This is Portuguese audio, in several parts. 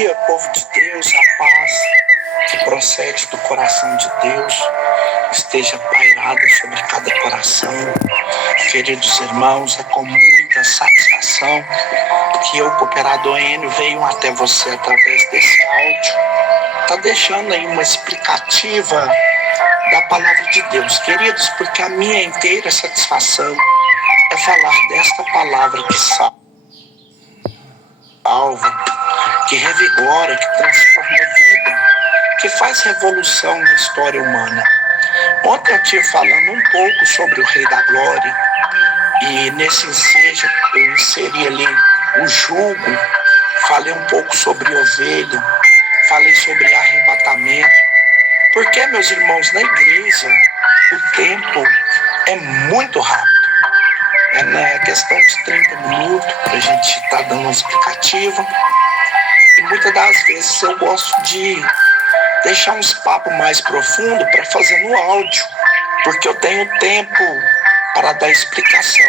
dia, povo de Deus, a paz que procede do coração de Deus esteja pairada sobre cada coração. Queridos irmãos, é com muita satisfação que eu, cooperador Enio, venho até você através desse áudio. Está deixando aí uma explicativa da palavra de Deus, queridos, porque a minha inteira satisfação é falar desta palavra que salva, que revigora, que transforma a vida, que faz revolução na história humana. Ontem eu estive falando um pouco sobre o Rei da Glória, e nesse ensejo eu inseri ali o jugo, falei um pouco sobre ovelha, falei sobre arrebatamento, porque, meus irmãos, na igreja o tempo é muito rápido. É na questão de 30 minutos para a gente estar dando uma explicativa. E muitas das vezes eu gosto de deixar uns papos mais profundos para fazer no áudio, porque eu tenho tempo para dar explicação.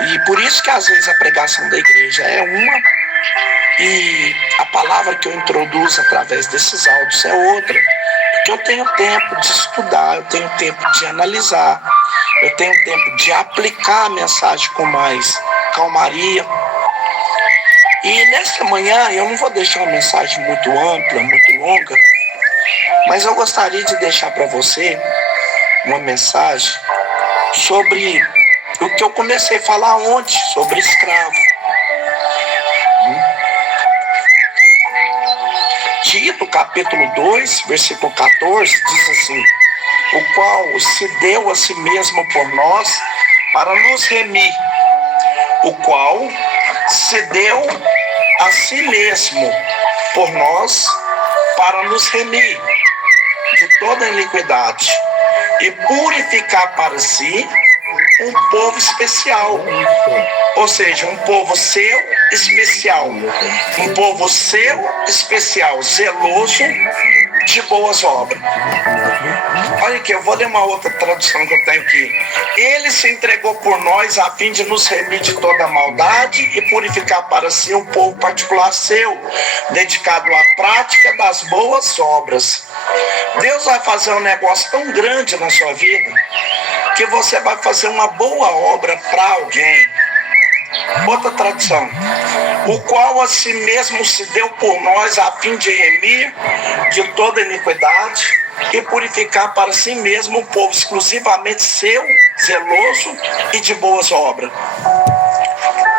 E por isso que às vezes a pregação da igreja é uma e a palavra que eu introduzo através desses áudios é outra. Porque eu tenho tempo de estudar, eu tenho tempo de analisar, eu tenho tempo de aplicar a mensagem com mais calmaria. E nesta manhã eu não vou deixar uma mensagem muito ampla, muito longa, mas eu gostaria de deixar para você uma mensagem sobre o que eu comecei a falar ontem, sobre escravo. Tito, capítulo 2, versículo 14, diz assim: o qual se deu a si mesmo por nós para nos remir. O qual se deu a si mesmo por nós para nos remir de toda iniquidade e purificar para si um povo especial, ou seja, um povo seu especial, um povo seu especial, zeloso de boas obras. Olha aqui, eu vou ler uma outra tradução que eu tenho aqui. Ele se entregou por nós a fim de nos remir de toda maldade e purificar para si um povo particular seu, dedicado à prática das boas obras. Deus vai fazer um negócio tão grande na sua vida que você vai fazer uma boa obra para alguém. Outra tradução: o qual a si mesmo se deu por nós a fim de remir de toda iniquidade e purificar para si mesmo um povo exclusivamente seu, zeloso e de boas obras.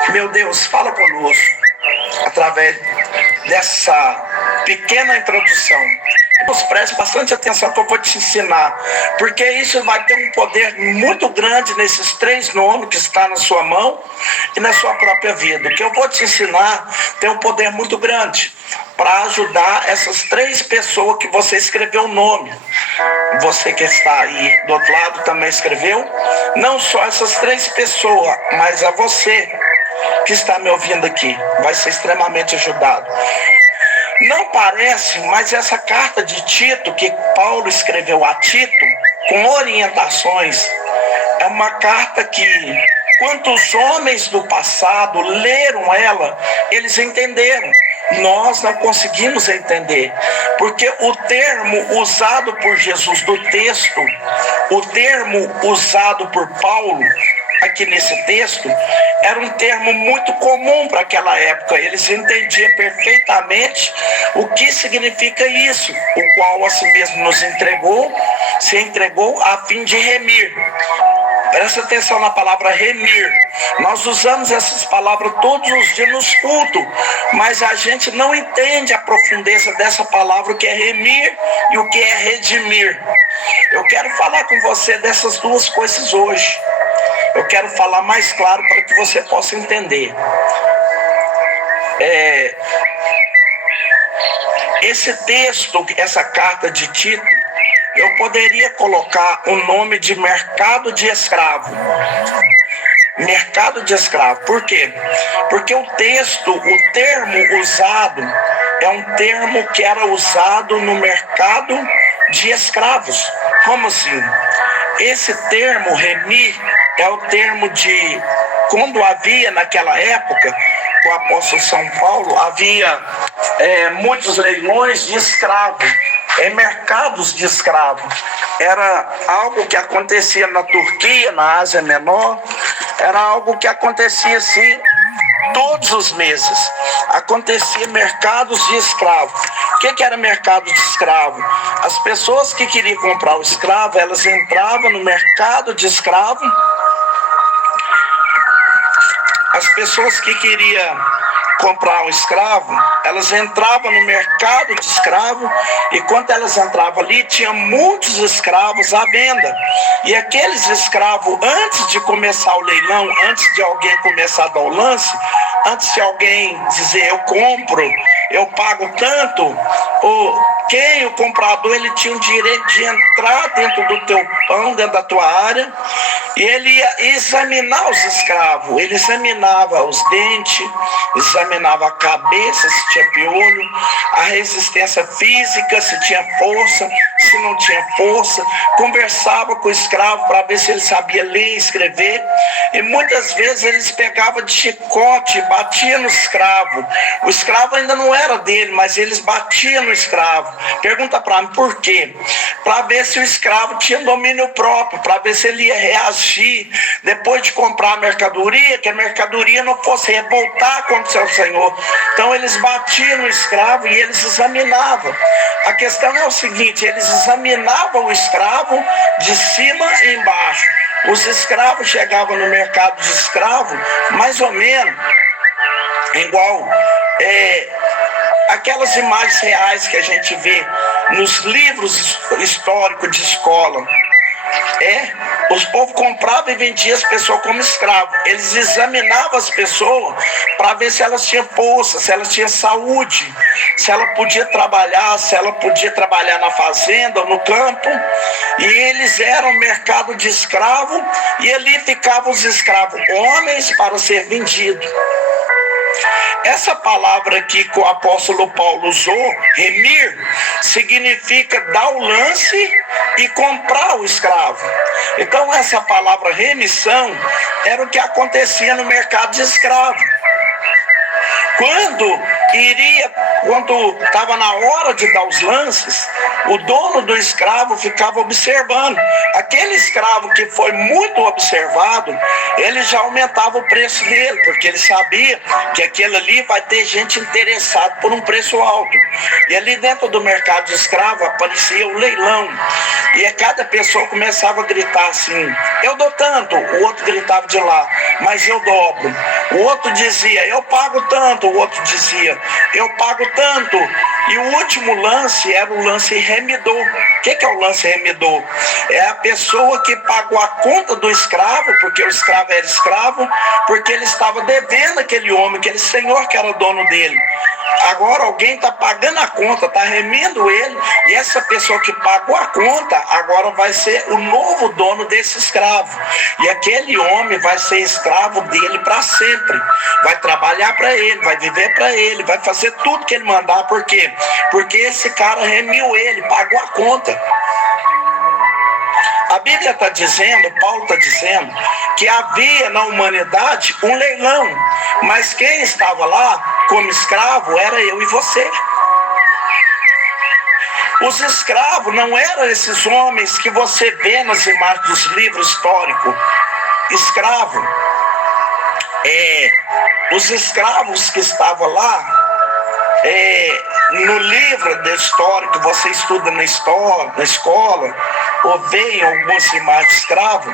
Meu Deus, fala conosco através dessa pequena introdução. Nos preste bastante atenção que eu vou te ensinar, porque isso vai ter um poder muito grande nesses 3 nomes que está na sua mão e na sua própria vida. O que eu vou te ensinar tem um poder muito grande para ajudar essas 3 pessoas que você escreveu o nome. Você que está aí do outro lado também escreveu. Não só essas 3 pessoas, mas a você que está me ouvindo aqui vai ser extremamente ajudado. Não parece, mas essa carta de Tito, que Paulo escreveu a Tito, com orientações, é uma carta que, quando os homens do passado leram ela, eles entenderam. Nós não conseguimos entender, porque o termo usado por Jesus do texto, o termo usado por Paulo aqui nesse texto, era um termo muito comum para aquela época. Eles entendiam perfeitamente o que significa isso, o qual a si mesmo nos entregou, se entregou a fim de remir. Presta atenção na palavra remir. Nós usamos essas palavras todos os dias nos cultos, mas a gente não entende a profundeza dessa palavra, o que é remir e o que é redimir. Eu quero falar com você dessas 2 coisas hoje. Eu quero falar mais claro para que você possa entender. Esse texto, essa carta de Tito, eu poderia colocar o nome de mercado de escravo. Mercado de escravo. Por quê? Porque o termo usado é um termo que era usado no mercado de escravos. Como assim? Esse termo remir é o termo de quando havia naquela época com o apóstolo São Paulo, havia muitos leilões de escravos, mercados de escravos. Era algo que acontecia na Turquia, na Ásia Menor, era algo que acontecia assim todos os meses. Acontecia mercados de escravos. O que era mercado de escravo? As pessoas que queriam comprar o escravo, elas entravam no mercado de escravo. As pessoas que queriam comprar um escravo, elas entravam no mercado de escravo, e quando elas entravam ali, tinha muitos escravos à venda. E aqueles escravos, antes de começar o leilão, antes de alguém começar a dar o lance, antes de alguém dizer eu compro, eu pago tanto, o comprador, ele tinha o direito de entrar dentro do teu pão, dentro da tua área, e ele ia examinar os escravos. Ele examinava os dentes, examinava a cabeça, se tinha piolho, a resistência física, se tinha força, se não tinha força, conversava com o escravo para ver se ele sabia ler e escrever, e muitas vezes eles pegavam de chicote, batiam no escravo. O escravo ainda não era dele, mas eles batiam no escravo. Pergunta para mim por quê? Para ver se o escravo tinha domínio próprio, para ver se ele ia reagir depois de comprar a mercadoria, que a mercadoria não fosse revoltar contra o seu senhor. Então eles batiam no escravo e eles examinavam. A questão é o seguinte: eles examinavam o escravo de cima e embaixo. Os escravos chegavam no mercado de escravo mais ou menos igual aquelas imagens reais que a gente vê nos livros históricos de escola. Os povos compravam e vendiam as pessoas como escravos. Eles examinavam as pessoas para ver se elas tinham força, se elas tinham saúde, se ela podia trabalhar, se ela podia trabalhar na fazenda ou no campo. E eles eram mercado de escravo, e ali ficavam os escravos, homens, para ser vendidos. Essa palavra aqui que o apóstolo Paulo usou, remir, significa dar o lance e comprar o escravo. Então essa palavra remissão era o que acontecia no mercado de escravo. Quando estava na hora de dar os lances, o dono do escravo ficava observando. Aquele escravo que foi muito observado, ele já aumentava o preço dele, porque ele sabia que aquele ali vai ter gente interessada por um preço alto. E ali dentro do mercado de escravo aparecia o leilão. E cada pessoa começava a gritar assim: eu dou tanto. O outro gritava de lá: mas eu dobro. O outro dizia: eu pago tanto. O outro dizia: eu pago tanto. E o último lance era o lance remidor. O que é o lance remidor? É a pessoa que pagou a conta do escravo, porque o escravo era escravo, porque ele estava devendo aquele homem, aquele senhor que era dono dele. Agora alguém está pagando a conta, está remindo ele, e essa pessoa que pagou a conta agora vai ser o novo dono desse escravo. E aquele homem vai ser escravo dele para sempre. Vai trabalhar para ele, vai viver para ele, vai fazer tudo que ele mandar. Por quê? Porque esse cara remiu ele, pagou a conta. A Bíblia está dizendo, Paulo está dizendo, que havia na humanidade um leilão, mas quem estava lá como escravo era eu e você. Os escravos não eram esses homens que você vê nas imagens dos livros históricos. Escravo. Os escravos que estavam lá, no livro da história que você estuda na escola, ou vê em algumas imagens de escravo,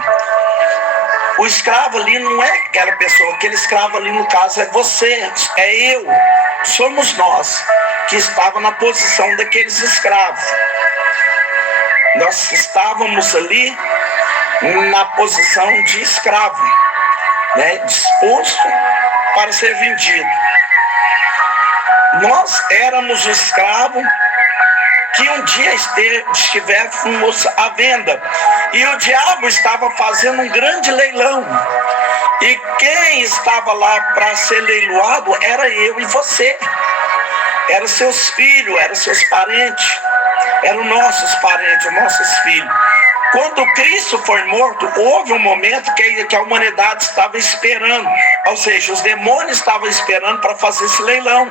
o escravo ali não é aquela pessoa, aquele escravo ali no caso é você, é eu, somos nós que estava na posição daqueles escravos. Nós estávamos ali na posição de escravo, disposto para ser vendido. Nós éramos o escravo que um dia estivéssemos à venda. E o diabo estava fazendo um grande leilão. E quem estava lá para ser leiloado era eu e você. Eram seus filhos, eram seus parentes. Eram nossos parentes, nossos filhos. Quando Cristo foi morto, houve um momento que a humanidade estava esperando Ou seja, os demônios estavam esperando para fazer esse leilão.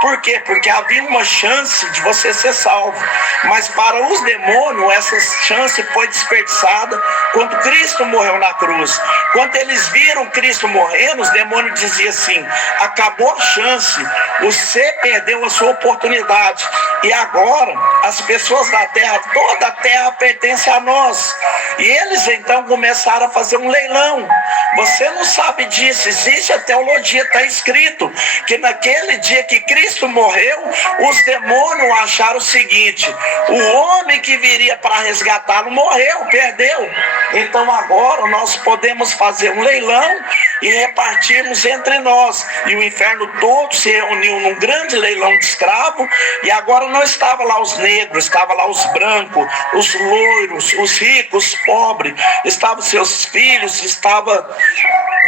Por quê? Porque havia uma chance de você ser salvo. Mas para os demônios, essa chance foi desperdiçada quando Cristo morreu na cruz. Quando eles viram Cristo morrendo, os demônios diziam assim: acabou a chance, você perdeu a sua oportunidade. E agora, as pessoas da terra, toda a terra pertence a nós. E eles então começaram a fazer um leilão. Você não sabe disso, existe a teologia, está escrito que naquele dia que Cristo morreu, os demônios acharam o seguinte: o homem que viria para resgatá-lo morreu, perdeu. Então agora nós podemos fazer um leilão e repartirmos entre nós. E o inferno todo se reuniu num grande leilão de escravo. E agora não estava lá os negros, estava lá os brancos, os loiros, os ricos, os pobres, estavam seus filhos,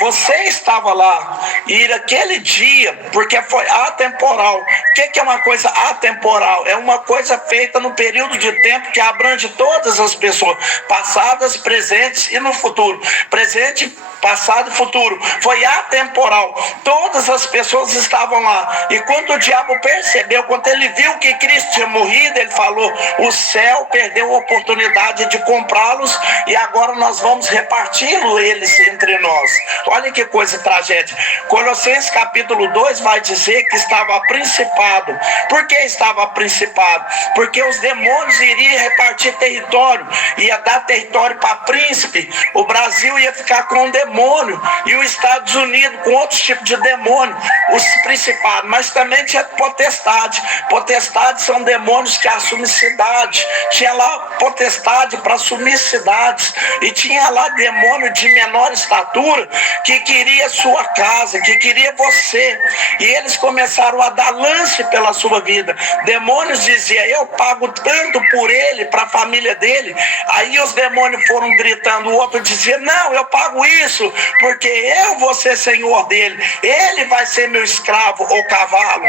você estava lá. E naquele dia, porque foi atemporal. O que é uma coisa atemporal? É uma coisa feita no período de tempo que abrange todas as pessoas, passadas, presentes e no futuro. Presente, passado e futuro. Foi atemporal. Todas as pessoas estavam lá. E quando o diabo percebeu, quando ele viu que Cristo tinha morrido, ele falou: o céu perdeu a oportunidade de comprá-los e agora nós vamos reparti-los eles entre nós. Olha que coisa tragédia. Colossenses capítulo 2 vai dizer que estava principado. Por que estava principado? Porque os demônios iriam repartir território, ia dar território para príncipe. O Brasil ia ficar com um demônio e os Estados Unidos com outros tipos de demônio, os principados. Mas também tinha potestade. Potestades são demônios que assumem cidade. Tinha lá potestade para assumir cidades. E tinha lá demônio de menor estatura que queria sua casa, que queria você. E eles começaram a dar lance pela sua vida. Demônios diziam: eu pago tanto por ele, para a família dele. Aí os demônios foram gritando. O outro dizia: não, eu pago isso porque eu vou ser senhor dele. Ele vai ser meu escravo ou cavalo.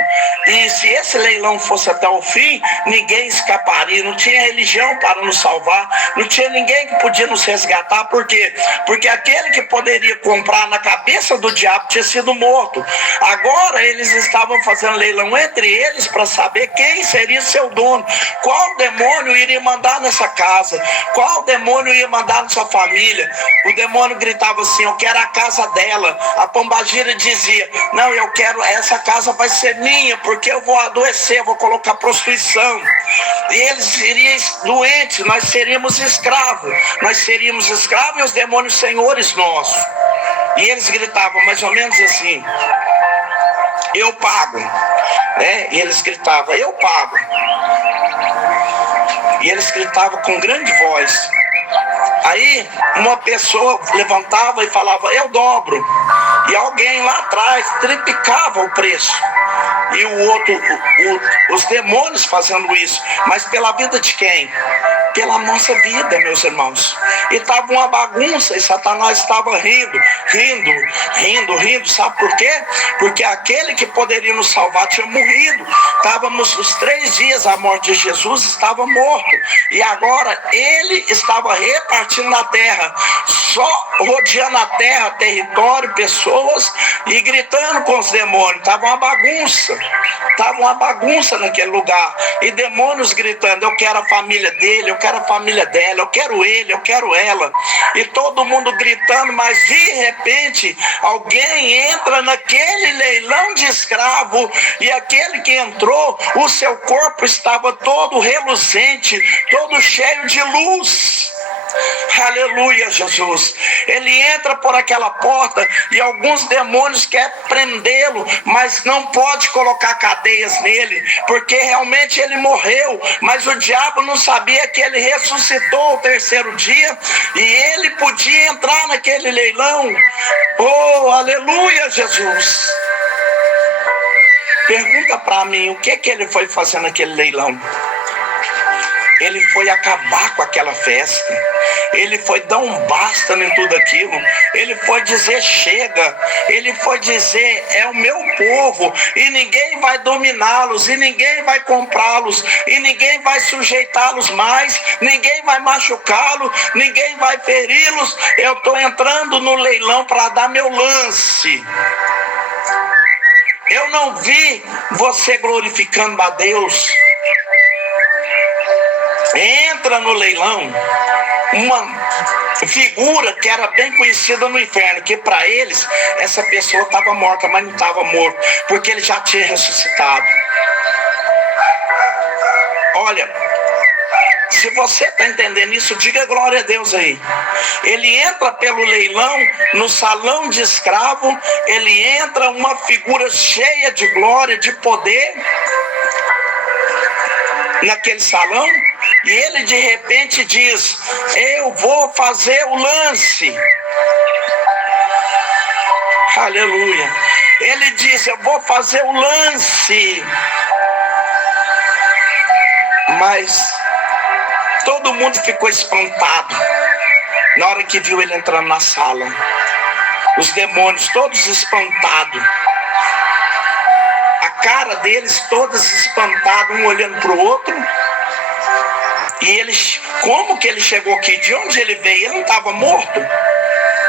E se esse leilão fosse até o fim, ninguém escaparia. Não tinha religião para nos salvar. Não tinha ninguém que podia nos resgatar. Por quê? Porque aquele que poderia comprar na cabeça do diabo tinha sido morto. Agora eles estavam fazendo leilão entre eles para saber quem seria seu dono. Qual demônio iria mandar nessa casa? Qual demônio ia mandar na sua família? O demônio gritava assim: eu quero a casa dela. A pombagira dizia: não, eu quero, essa casa vai ser minha, porque eu vou adoecer, eu vou colocar prostituição. E eles seriam doentes, nós seríamos escravos. Nós seríamos escravos e os demônios senhores nossos. E eles gritavam mais ou menos assim: eu pago. E eles gritavam: eu pago. E eles gritavam com grande voz. Aí uma pessoa levantava e falava: eu dobro. E alguém lá atrás triplicava o preço. E o outro, os demônios fazendo isso. Mas pela vida de quem? Pela nossa vida, meus irmãos. E estava uma bagunça e Satanás estava rindo. Sabe por quê? Porque aquele que poderia nos salvar tinha morrido. Estávamos os 3 dias à morte de Jesus, estava morto. E agora ele estava repartindo na terra, só rodeando a terra, território, pessoas, e gritando com os demônios. Estava uma bagunça naquele lugar. E demônios gritando: eu quero a família dele, eu quero a família dela, eu quero ele, eu quero ela. E todo mundo gritando, mas de repente alguém entra naquele leilão de escravo, e aquele que entrou, o seu corpo estava todo reluzente, todo cheio de luz. Aleluia, Jesus. Ele entra por aquela porta e alguns demônios querem prendê-lo, mas não pode colocar cadeias nele, porque realmente ele morreu. Mas o diabo não sabia que ele ressuscitou ao 3º dia e ele podia entrar naquele leilão. Oh, aleluia, Jesus. Pergunta para mim, o que ele foi fazer naquele leilão? Ele foi acabar com aquela festa. Ele foi dar um basta em tudo aquilo. Ele foi dizer chega. Ele foi dizer é o meu povo e ninguém vai dominá-los, e ninguém vai comprá-los, e ninguém vai sujeitá-los mais, ninguém vai machucá-los, ninguém vai feri-los. Eu estou entrando no leilão para dar meu lance. Eu não vi você glorificando a Deus. Entra no leilão uma figura que era bem conhecida no inferno, que para eles essa pessoa estava morta, mas não estava morta, porque ele já tinha ressuscitado. Olha, se você está entendendo isso, diga glória a Deus aí. Ele entra pelo leilão, no salão de escravo, ele entra uma figura cheia de glória, de poder, naquele salão, e ele de repente diz: eu vou fazer o lance. Aleluia. Ele diz: eu vou fazer o lance. Mas todo mundo ficou espantado na hora que viu ele entrando na sala. Os demônios todos espantados. A cara deles todos espantados, um olhando para o outro. E eles, como que ele chegou aqui? De onde ele veio? Ele não estava morto.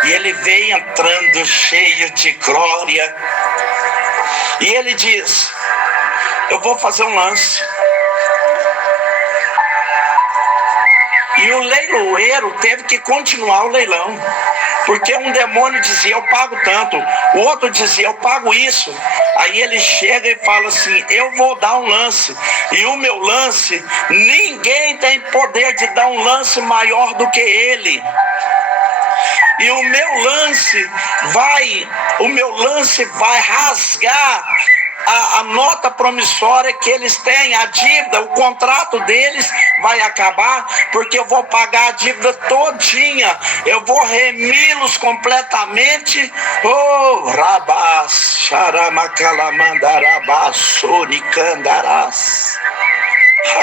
E ele veio entrando cheio de glória. E ele diz: eu vou fazer um lance. E o leiloeiro teve que continuar o leilão, porque um demônio dizia: eu pago tanto, o outro dizia: eu pago isso. Aí ele chega e fala assim: eu vou dar um lance, e o meu lance, ninguém tem poder de dar um lance maior do que ele. E o meu lance vai rasgar a nota promissória que eles têm, a dívida, o contrato deles vai acabar, porque eu vou pagar a dívida todinha, eu vou remi-los completamente. Oh, rabás, xaramacalamandarabás, soricandarás.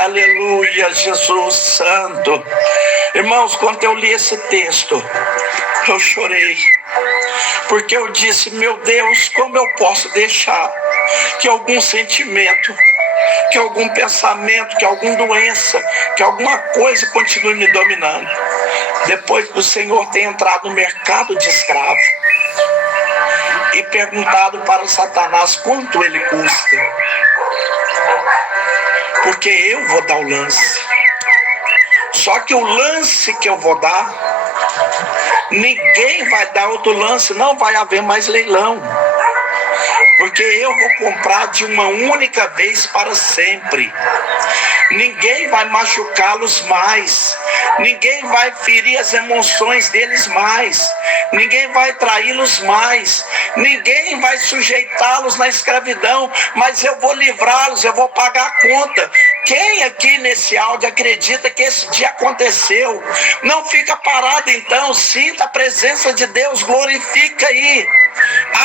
Aleluia, Jesus Santo. Irmãos, quando eu li esse texto, eu chorei, porque eu disse: meu Deus, como eu posso deixar que algum sentimento, que algum pensamento, que alguma doença, que alguma coisa continue me dominando, depois que o Senhor tem entrado no mercado de escravo e perguntado para Satanás quanto ele custa, porque eu vou dar o lance. Só que o lance que eu vou dar, ninguém vai dar outro lance, não vai haver mais leilão, porque eu vou comprar de uma única vez para sempre. Ninguém vai machucá-los mais, ninguém vai ferir as emoções deles mais, ninguém vai traí-los mais, ninguém vai sujeitá-los na escravidão, mas eu vou livrá-los, eu vou pagar a conta. Quem aqui nesse áudio acredita que esse dia aconteceu? Não fica parado então, sinta a presença de Deus, glorifica aí,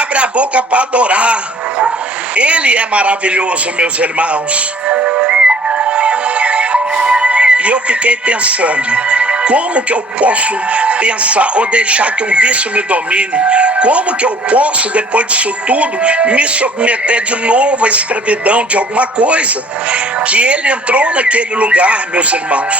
abre a boca para adorar. Ele é maravilhoso, meus irmãos. E eu fiquei pensando: como que eu posso pensar ou deixar que um vício me domine? Como que eu posso, depois disso tudo, me submeter de novo à escravidão de alguma coisa? Que ele entrou naquele lugar, meus irmãos,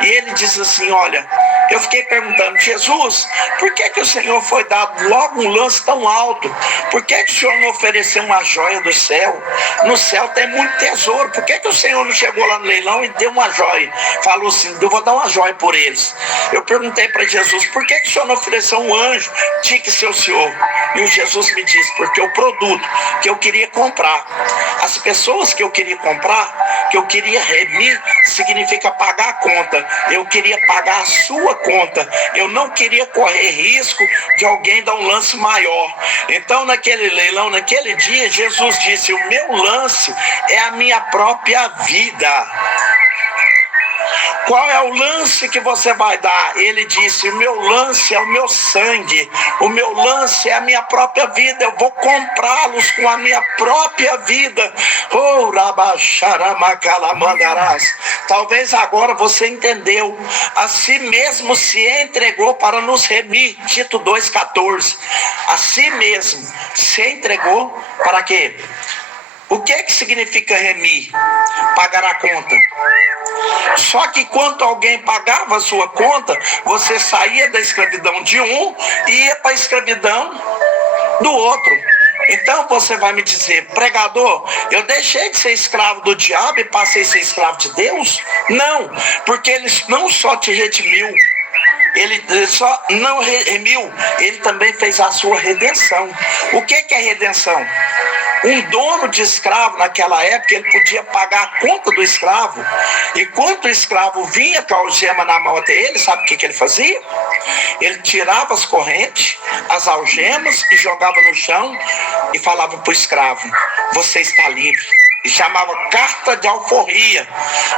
e ele diz assim: olha, eu fiquei perguntando: Jesus, por que o Senhor foi dado logo um lance tão alto? Por que o Senhor não ofereceu uma joia do céu? No céu tem muito tesouro. Por que o Senhor não chegou lá no leilão e deu uma joia? Falou assim: eu vou dar uma joia por eles. Eu perguntei para Jesus: por que o Senhor não ofereceu um anjo? Tinha que ser o Senhor. E o Jesus me disse: porque o produto que eu queria comprar, as pessoas que eu queria comprar, que eu queria remir, significa pagar a conta. Eu queria pagar a sua conta. Eu não queria correr risco de alguém dar um lance maior. Então, naquele leilão, naquele dia, Jesus disse: o meu lance é a minha própria vida. Qual é o lance que você vai dar? Ele disse: o meu lance é o meu sangue, o meu lance é a minha própria vida, eu vou comprá-los com a minha própria vida. Oh, rabaxaramacalamandarás. Talvez agora você entendeu. A si mesmo se entregou para nos remir. Tito 2,14. A si mesmo se entregou para quê? O que significa remir? Pagar a conta. Só que quando alguém pagava a sua conta, você saía da escravidão de um e ia para a escravidão do outro. Então você vai me dizer, pregador, eu deixei de ser escravo do diabo e passei a ser escravo de Deus? Não, porque ele não só te redimiu, ele só não remiu, ele também fez a sua redenção. O que é redenção? Um dono de escravo naquela época, ele podia pagar a conta do escravo. E quando o escravo vinha com a algema na mão até ele, sabe o que ele fazia? Ele tirava as correntes, as algemas e jogava no chão e falava para o escravo, você está livre. E chamava carta de alforria.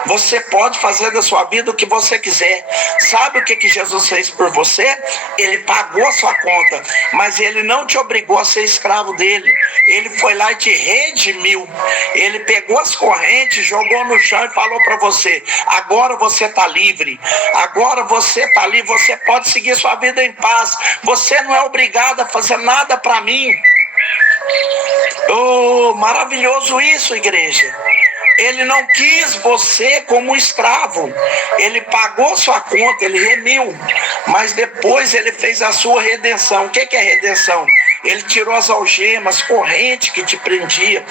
Você pode fazer da sua vida o que você quiser. Sabe o que Jesus fez por você? Ele pagou a sua conta, mas ele não te obrigou a ser escravo dele. Ele foi lá e te redimiu. Ele pegou as correntes, jogou no chão e falou para você, agora você está livre. Agora você está livre, você pode seguir sua vida em paz. Você não é obrigado a fazer nada para mim. Oh, maravilhoso isso, igreja. Ele não quis você como escravo. Ele pagou sua conta, ele remiu. Mas depois ele fez a sua redenção. O que é redenção? Ele tirou as algemas, corrente que te prendia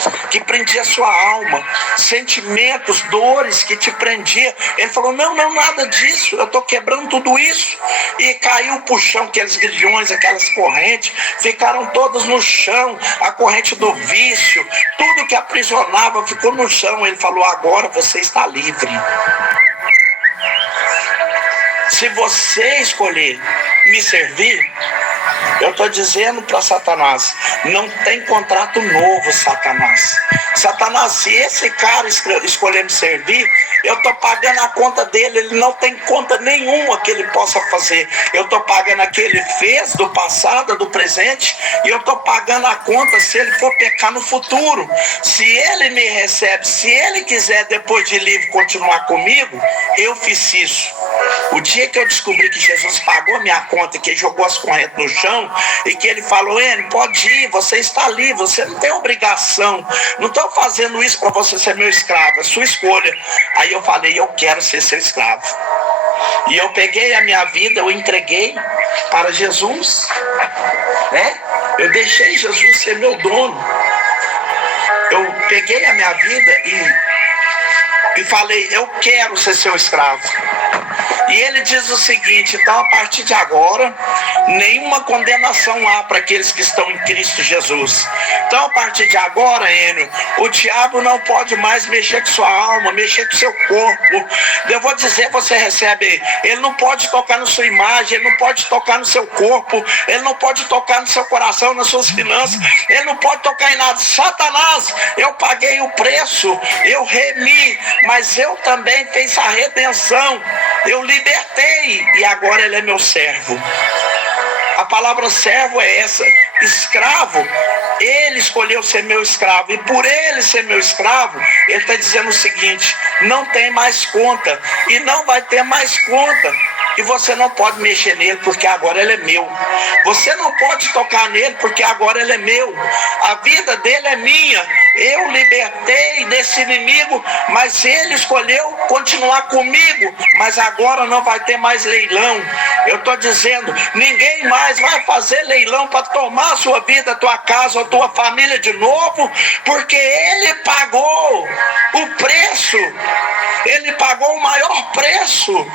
a sua alma, sentimentos, dores que te prendia. Ele falou, não, nada disso, eu estou quebrando tudo isso. E caiu pro chão, aqueles grilhões, aquelas correntes, ficaram todas no chão, a corrente do vício, tudo que aprisionava ficou no chão. Ele falou, agora você está livre. Se você escolher me servir, eu estou dizendo para Satanás, não tem contrato novo, Satanás. Satanás, se esse cara escolher me servir, eu estou pagando a conta dele, ele não tem conta nenhuma que ele possa fazer. Eu estou pagando a que ele fez do passado, do presente, e eu estou pagando a conta se ele for pecar no futuro. Se ele me recebe, se ele quiser depois de livre continuar comigo, eu fiz isso. O dia que eu descobri que Jesus pagou minha conta, que ele jogou as correntes no chão, e que ele falou, pode ir, você está livre, você não tem obrigação, não estou fazendo isso para você ser meu escravo, é sua escolha. Aí eu falei, eu quero ser seu escravo. E eu peguei a minha vida, eu entreguei para Jesus, né? Eu deixei Jesus ser meu dono. Eu peguei a minha vida e falei, eu quero ser seu escravo. E ele diz o seguinte, então a partir de agora, nenhuma condenação há para aqueles que estão em Cristo Jesus. Então a partir de agora, Enio, o diabo não pode mais mexer com sua alma, mexer com seu corpo. Eu vou dizer, você recebe, ele não pode tocar na sua imagem, ele não pode tocar no seu corpo, ele não pode tocar no seu coração, nas suas finanças, ele não pode tocar em nada. Satanás, eu paguei o preço, eu remi, mas eu também fiz a redenção. Eu libertei e agora ele é meu servo. A palavra servo é essa. Escravo, ele escolheu ser meu escravo. E por ele ser meu escravo, ele está dizendo o seguinte, não tem mais conta. E não vai ter mais conta. E você não pode mexer nele porque agora ele é meu. Você não pode tocar nele porque agora ele é meu. A vida dele é minha. Eu libertei desse inimigo, mas ele escolheu continuar comigo. Mas agora não vai ter mais leilão. Eu estou dizendo, ninguém mais vai fazer leilão para tomar a sua vida, a tua casa, a tua família de novo, porque ele pagou o preço. Ele pagou o maior preço.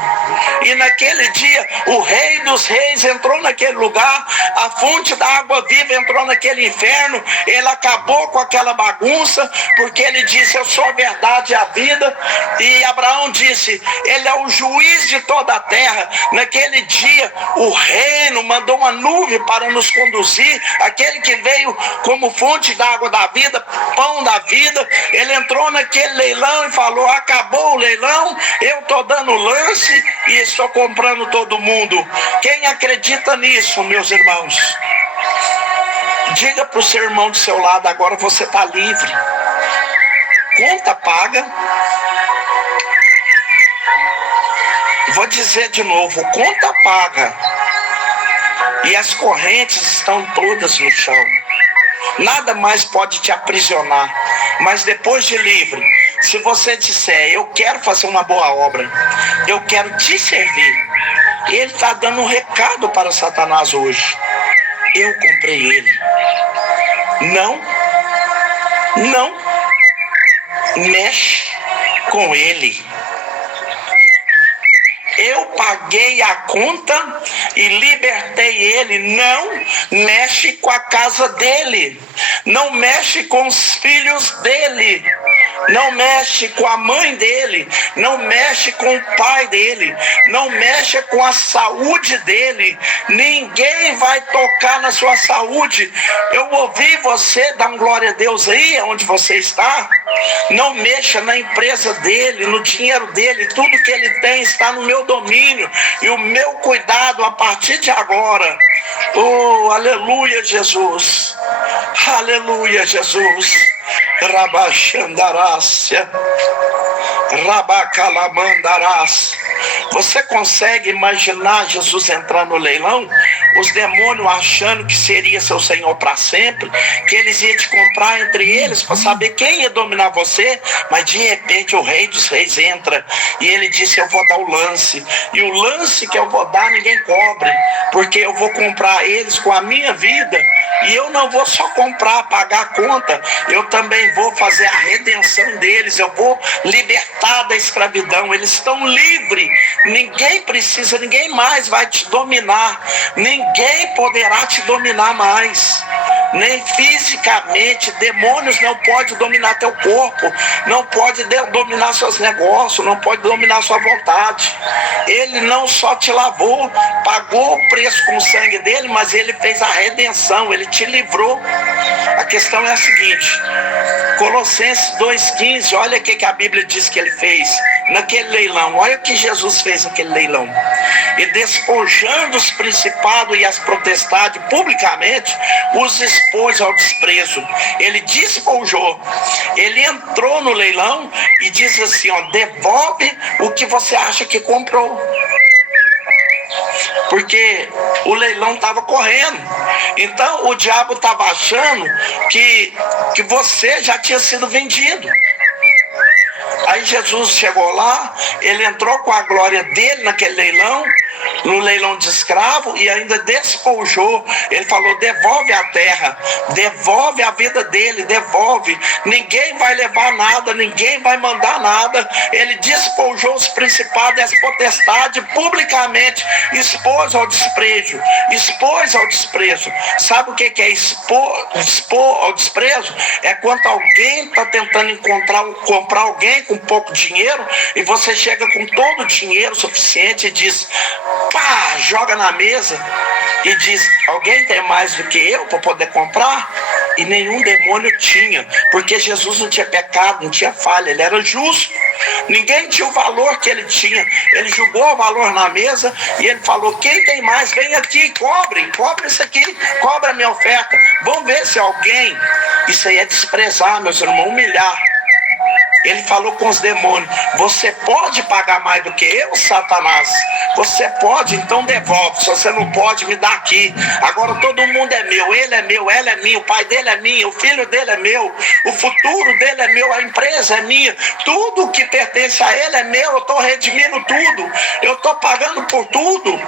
E naquele dia, o Rei dos Reis entrou naquele lugar, a fonte da água viva entrou naquele inferno. Ele acabou com aquela bagunça, porque ele disse, eu sou a verdade e a vida. E Abraão disse, ele é o juiz de toda a terra. Naquele dia, o reino mandou uma nuvem para nos conduzir, aquele que veio como fonte da água da vida, pão da vida. Ele entrou naquele leilão e falou, acabou o leilão, eu estou dando lance e estou comprando todo mundo. Quem acredita nisso, meus irmãos? Diga para o seu irmão do seu lado, agora você está livre. Conta paga. Vou dizer de novo, conta paga. E as correntes estão todas no chão. Nada mais pode te aprisionar. Mas depois de livre, se você disser, eu quero fazer uma boa obra, eu quero te servir, ele está dando um recado para Satanás hoje. Eu comprei ele. Não mexe com ele. Eu paguei a conta e libertei ele. Não mexe com a casa dele. Não mexe com os filhos dele. Não mexe com a mãe dele. Não mexe com o pai dele. Não mexe com a saúde dele. Ninguém vai tocar na sua saúde. Eu ouvi você dar glória a Deus aí, onde você está. Não mexa na empresa dele, no dinheiro dele. Tudo que ele tem está no meu domínio. E o meu cuidado a partir de agora. Oh, aleluia, Jesus. Aleluia, Jesus. Rabachandarácia, Rabacalamandarás. Você consegue imaginar Jesus entrar no leilão? Os demônios achando que seria seu Senhor para sempre, que eles iam te comprar entre eles para saber quem ia dominar você, mas de repente o Rei dos Reis entra e ele disse, eu vou dar o lance, e o lance que eu vou dar ninguém cobre, porque eu vou comprar eles com a minha vida. E eu não vou só comprar, pagar a conta, eu também vou fazer a redenção deles, eu vou libertar da escravidão, eles estão livres, ninguém mais vai te dominar, ninguém poderá te dominar mais, nem fisicamente. Demônios não podem dominar teu corpo, não pode dominar seus negócios, não pode dominar sua vontade. Ele não só te lavou, pagou o preço com o sangue dele, mas ele fez a redenção, ele te livrou. A questão é a seguinte, Colossenses 2,15, olha o que a Bíblia diz que ele fez naquele leilão. Olha o que Jesus fez naquele leilão. E despojando os principados e as potestades publicamente, os expôs ao desprezo. Ele despojou, ele entrou no leilão e diz assim, ó, devolve o que você acha que comprou. Porque o leilão estava correndo. Então o diabo estava achando que você já tinha sido vendido. Aí Jesus chegou lá, ele entrou com a glória dele naquele leilão, no leilão de escravo, e ainda despojou. Ele falou, devolve a terra, devolve a vida dele, devolve. Ninguém vai levar nada, ninguém vai mandar nada. Ele despojou os principados e as potestades publicamente, expôs ao desprezo, expôs ao desprezo. Sabe o que é expor ao desprezo? É quando alguém está tentando comprar alguém com pouco dinheiro, e você chega com todo o dinheiro suficiente e diz, pá, joga na mesa e diz, alguém tem mais do que eu para poder comprar? E nenhum demônio tinha, porque Jesus não tinha pecado, não tinha falha, ele era justo. Ninguém tinha o valor que ele tinha. Ele jogou o valor na mesa e ele falou, quem tem mais, vem aqui, cobre isso aqui, cobra a minha oferta. Vamos ver se alguém, isso aí é desprezar, meus irmãos, humilhar. Ele falou com os demônios, você pode pagar mais do que eu, Satanás? Você pode, então devolve. Se você não pode, me dá aqui. Agora todo mundo é meu, ele é meu, ela é minha, o pai dele é minha, o filho dele é meu, o futuro dele é meu, a empresa é minha, tudo que pertence a ele é meu, eu estou redimindo tudo, eu estou pagando por tudo.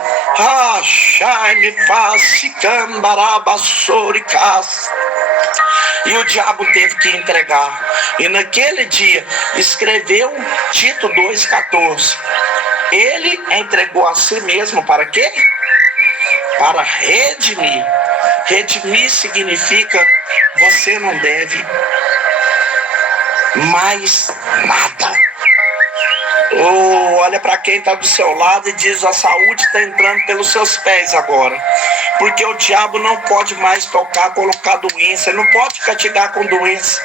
E o diabo teve que entregar. E naquele dia, escreveu Tito 2,14. Ele entregou a si mesmo para quê? Para redimir. Redimir significa você não deve mais nada. Olha para quem está do seu lado e diz, a saúde está entrando pelos seus pés agora. Porque o diabo não pode mais tocar, colocar doença, ele não pode castigar com doença.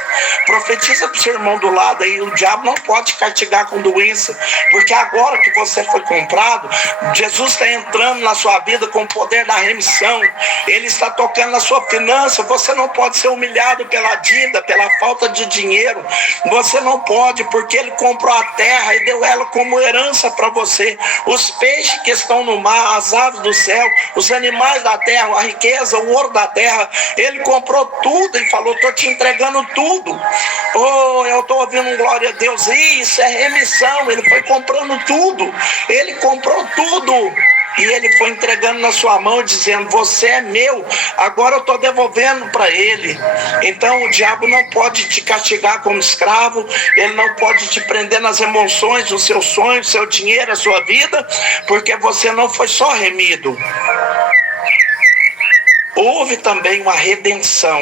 Profetiza para o seu irmão do lado aí, o diabo não pode castigar com doença, porque agora que você foi comprado, Jesus está entrando na sua vida com o poder da remissão, ele está tocando na sua finança. Você não pode ser humilhado pela dívida, pela falta de dinheiro, você não pode, porque ele comprou a terra e deu ela como herança herança para você. Os peixes que estão no mar, as aves do céu, os animais da terra, a riqueza, o ouro da terra. Ele comprou tudo e falou: estou te entregando tudo. Oh, eu estou ouvindo um glória a Deus. Isso é remissão. Ele foi comprando tudo. Ele comprou tudo. E ele foi entregando na sua mão, dizendo: você é meu, agora eu estou devolvendo para ele. Então o diabo não pode te castigar como escravo, ele não pode te prender nas emoções, os seus sonhos, seu dinheiro, a sua vida, porque você não foi só remido. Houve também uma redenção.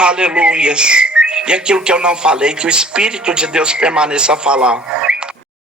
Aleluias. E aquilo que eu não falei, que o Espírito de Deus permaneça a falar.